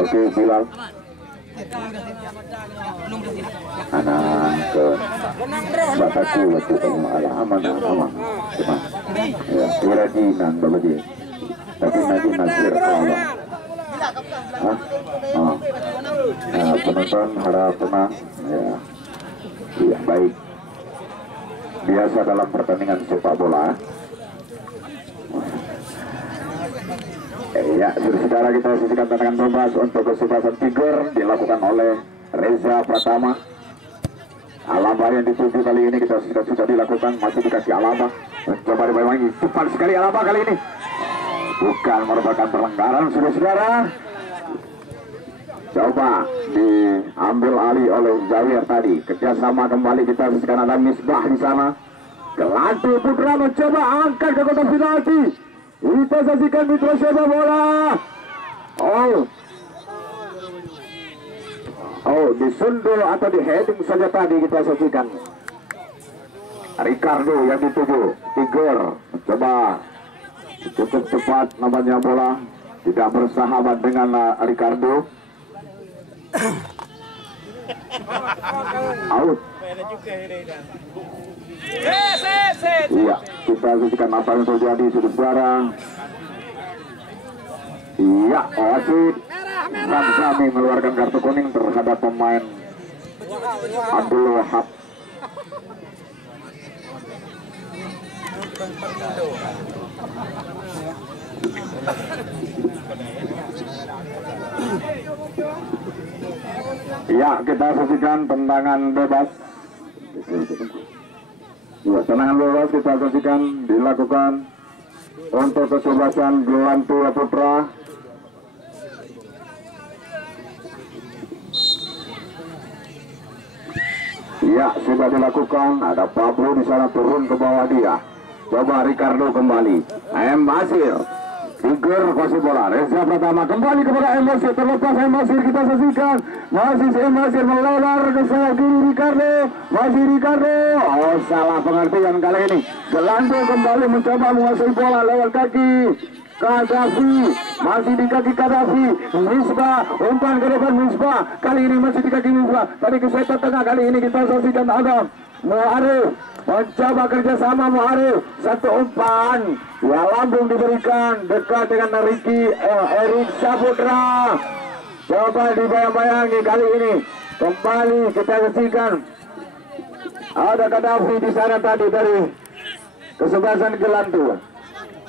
Oke, Bilal. Anak ke bataku waktu kamu ala aman aman. Ya, iradi nan babadi. Tapi nanti nasir Allah. Penonton harap tenang. Ya, iya baik. Biasa dalam pertandingan sepak bola. Ya, saudara kita saksikan tantangan bebas untuk kesuksesan figur dilakukan oleh Reza Pratama. Alaba yang dituju kali ini kita sudah dilakukan, masih dikasih Alaba. Mencoba dimainkan cepat sekali Alaba kali ini. Bukan merupakan pelanggaran, saudara. Coba diambil alih oleh Zawir tadi. Kerjasama kembali kita saksikan ada Misbah di sana. Gelantu Putra mencoba angkat ke kotak penalti. Kita saksikan Mitra sepak bola. Disundul atau di heading saja tadi kita saksikan. Ricardo yang dituju. Tiger mencoba cukup cepat namanya bola. Tidak bersahabat dengan Ricardo. Out. Iya, kita saksikan apa yang terjadi saudara. Iya, wasit Samsami mengeluarkan kartu kuning terhadap pemain Abdul Wahab. Iya, kita saksikan tendangan bebas. Ya, tendangan bebas kita saksikan dilakukan untuk kesebelasan Gelantu Putra. Ya, sudah dilakukan. Ada Pablo di sana turun ke bawah dia. Coba Ricardo kembali. M. Basir. Tiger kasih bola. Reza Pratama kembali kepada M. Basir. Terlepas M. Basir kita saksikan. Masih M. Basir melebar ke sayap kiri Ricardo. Masih Ricardo. Oh, salah pengertian kali ini. Gelantu kembali mencoba menguasai bola lewat kaki Kadafi. Masih di kaki Kadafi. Misbah umpan ke depan Misbah. Kali ini masih di kaki Misbah. Tadi ke setot tengah, kali ini kita saksikan ada Muharif. Mencoba kerjasama Muharif. Satu umpan. Ya, lambung diberikan dekat dengan Erik Saputra. Coba dibayang-bayangi kali ini. Kembali kita saksikan. Ada Kadafi di sana tadi dari kesebelasan Gelantu.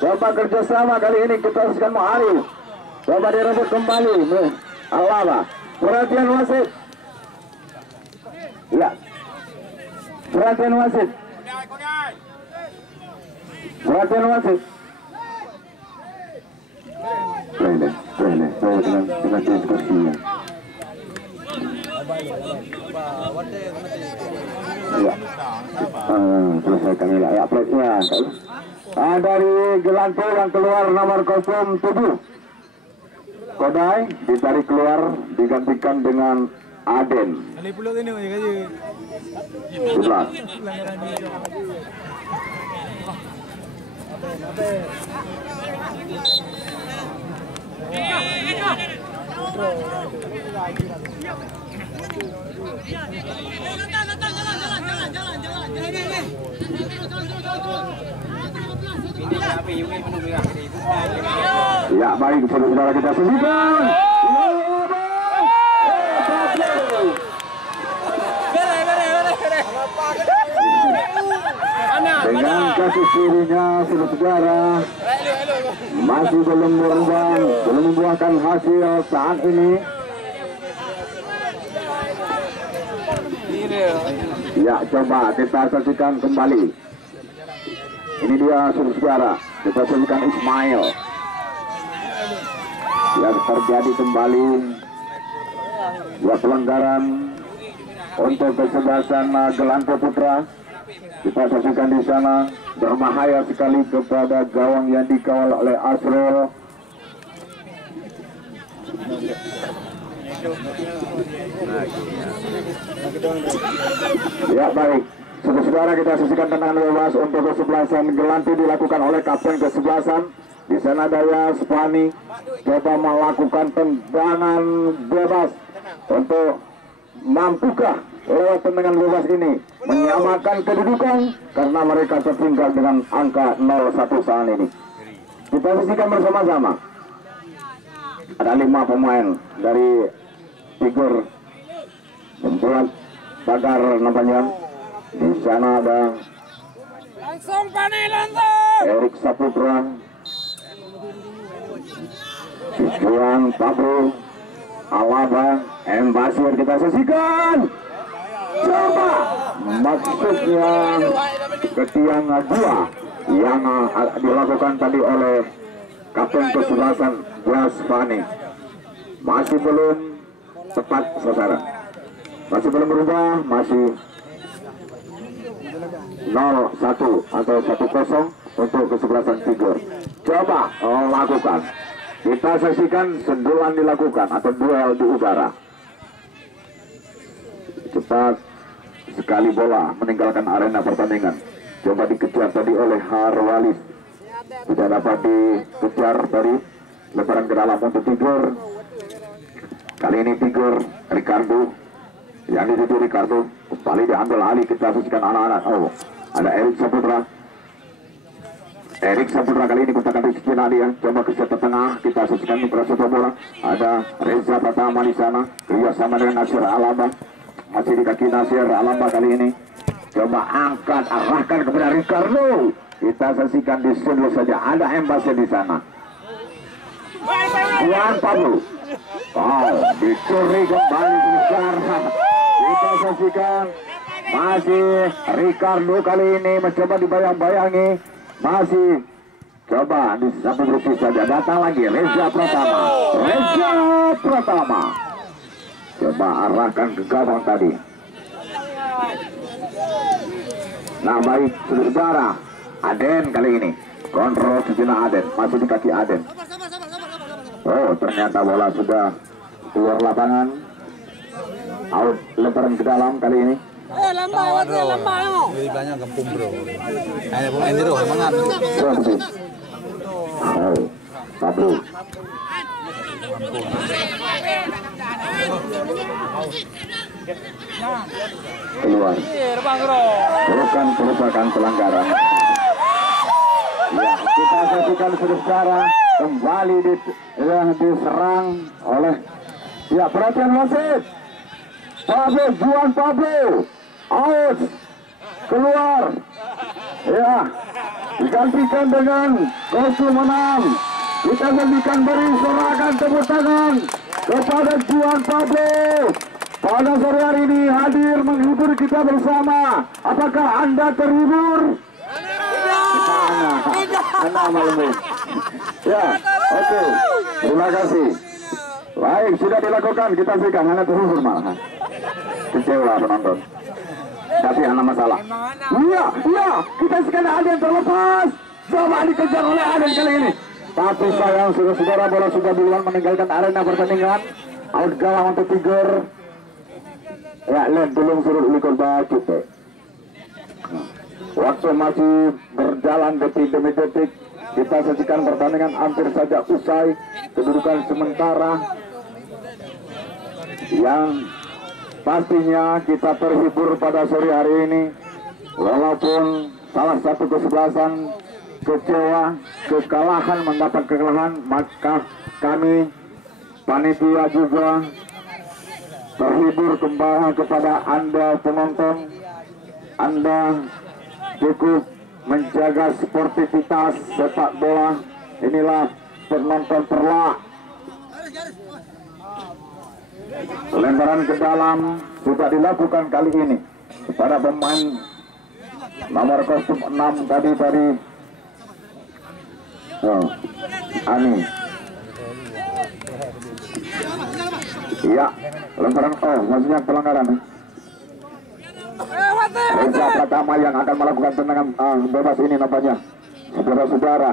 Coba kerjasama kali ini kita saksikan Muharif. Coba direbut kembali Alaba. Perhatian wasit. Ya. Perhatian wasit. Perhatian wasit. Dengan diskusinya. Ya. Selesaikan ya plate-nya. Dari Gelantu yang keluar nomor 07. Kodai ditarik keluar digantikan dengan Aden. Sebelas. Ya, baik saudara kita saksikan. Dengan kaki kirinya saudara masih belum membuahkan hasil saat ini. Ya, coba kita saksikan kembali. Ini dia saudara, kita saksikan Ismail. Yang terjadi kembali dua pelanggaran untuk kesebelasan Gelantu Putra. Kita saksikan di sana berbahaya sekali kepada gawang yang dikawal oleh Asrul. Ya, baik. Saudara-saudara, kita saksikan tendangan bebas untuk kesebelasan Gelanti dilakukan oleh kapten kesebelasan. Di sana Daya Spani coba melakukan tendangan bebas untuk mampukah lewat tendangan bebas ini menyamakan kedudukan karena mereka tertinggal dengan angka 0-1 saat ini. Kita saksikan bersama-sama. Ada 5 pemain dari Tigor membuat pagar nampaknya. Di sana ada langsung Pani langsung Erik Saputra, Juan Pablo, Alaba, Basir. Kita saksikan. Coba maksudnya ketiang 2 yang dilakukan tadi oleh kapten kesebelasan Jasfani. Masih belum tepat sasaran. Masih belum berubah, masih 0-1 atau 1-0 untuk kesebelasan Tigor. Coba lakukan. Kita saksikan sendulan dilakukan atau duel di udara. Cepat sekali bola meninggalkan arena pertandingan. Coba dikejar tadi oleh Harwalis. Tidak dapat dikejar tadi. Lemparan ke dalam untuk Tigor. Kali ini Tigor Ricardo. Yang dituju Ricardo kembali diambil alih. Kita saksikan anak-anak. Oh, ada Erik Saputra. Erik Saputra kali ini kotakan di sisi ya. Coba ke set tengah. Kita saksikan operasi bola. Ada Reza Pratama di sana. Kerjasama dengan Nasir Alaba. Masih di kaki Nasir Alaba kali ini. Coba angkat, arahkan kepada Ricardo. Kita saksikan di sudut saja. Ada Embase di sana. Juan Pablo. Oh, dicuri kembali besar. Kita saksikan masih Ricardo kali ini mencoba dibayang-bayangi. Masih coba di satu bersih saja. Datang lagi Reza Pratama. Reza Pratama. Coba arahkan ke gawang tadi. Nah baik saudara, Aden kali ini kontrol sejenak Aden, masih di kaki Aden. Oh ternyata bola sudah keluar lapangan. Out, lemparan ke dalam kali ini. lambat lebih banyak gempung bro. Ini pun ini bro, semangat. Oh, Pablo. Keluar. Bukan merupakan pelanggaran. Ya, kita saksikan saudara kembali diserang oleh ya perhatian wasit. Pablo, Juan Pablo out, keluar ya, digantikan dengan kostum 6. Kita saksikan beri sorakan tepuk tangan kepada Juan Pablo. Pada sore hari ini hadir menghibur kita bersama. Apakah Anda terhibur? Anda malam. Ya, oke. Terima kasih. Baik, sudah dilakukan. Kita saksikan. Anda terhibur malah. Kecewa penonton. Tapi Anda masalah. Iya, iya. Kita saksikan ada yang terlepas. Coba dikejar oleh Aden kali ini. Tapi sayang saudara-saudara, bola sudah duluan meninggalkan arena pertandingan. Out gawang untuk Tigor. Ya, lihat belum suruh likor baju. Waktu masih berjalan detik demi detik. Kita saksikan pertandingan hampir saja usai. Kedudukan sementara yang pastinya kita terhibur pada sore hari ini. Walaupun salah satu kesebelasan kecewa, kekalahan, mendapat kekalahan, maka kami panitia juga terhibur kembali kepada Anda penonton. Anda cukup menjaga sportivitas sepak bola. Inilah penonton terlak. Lemparan ke dalam sudah dilakukan kali ini kepada pemain nomor kostum 6 tadi dari Ani. Iya, lemparan maksudnya pelanggaran. Reza Pratama yang akan melakukan tendangan bebas ini nampaknya. Saudara-saudara.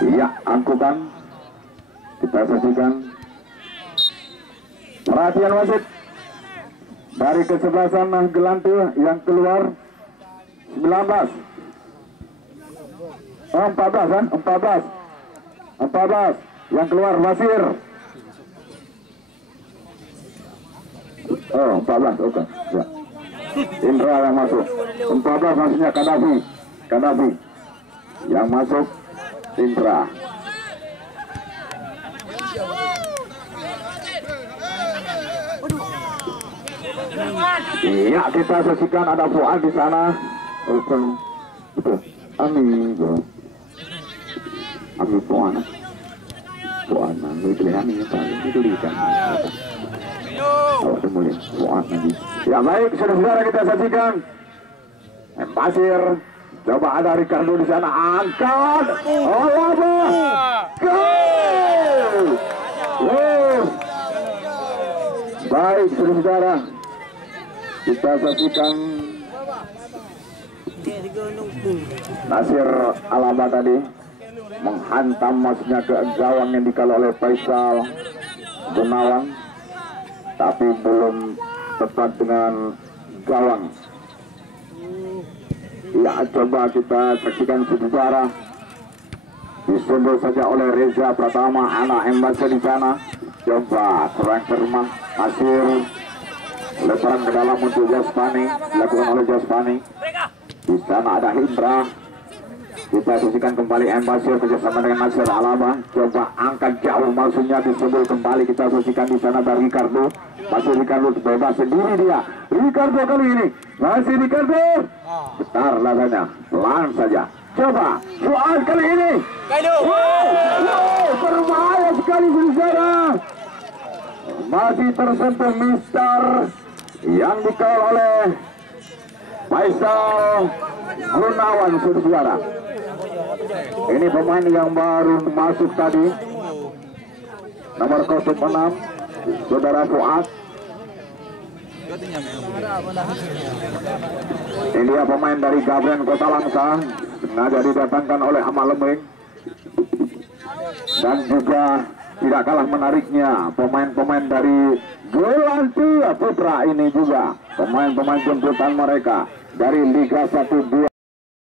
Iya, angkutan Kita saksikan perhatian wasit dari kesebelasan Gelantu yang keluar 19 14 kan? 14 yang keluar Basir. Oh 14 oke ya. Indra yang masuk 14 maksudnya Kadafi yang masuk Indra. Iya, kita saksikan ada Fuad di sana. Betul. Ami Fuad. Ami pilihan ini itu di kan. Oh, mulai Fuad lagi. Ya baik, saudara-saudara kita saksikan. Pasir. Coba ada Ricardo di sana, angkat. Gol. Baik, saudara-saudara. Kita saksikan Nasir Alaba tadi menghantam masnya ke gawang yang dikala oleh Faisal Gunawan, tapi belum tepat dengan gawang. Ya, coba kita saksikan sejarah disundul saja oleh Reza Pratama, anak Embase di sana. Coba kurang cermat, Nasir lebaran ke dalam untuk Jasmani, dilakukan oleh Jasmani. Di sana ada Indra. Kita saksikan kembali Embasir kerjasama dengan Nasir Alaba. Coba angkat jauh maksudnya disebut kembali. Kita saksikan di sana dari Ricardo. Masih Ricardo bebas sendiri dia. Ricardo kali ini masih Ricardo. Betar ladanya, pelan saja. Coba Fuad kali ini. Wow, berbahaya sekali saudara. Masih tersentuh Mister yang dikawal oleh Faisal Gunawan, saudara. Ini pemain yang baru masuk tadi, nomor 06, saudara Fuad. Ini dia pemain dari Gabren Kota Langsa, sengaja didatangkan oleh Amal Lemeng. Dan juga tidak kalah menariknya pemain-pemain dari Gelantu Putra ini juga pemain-pemain jemputan mereka dari Liga 1-2.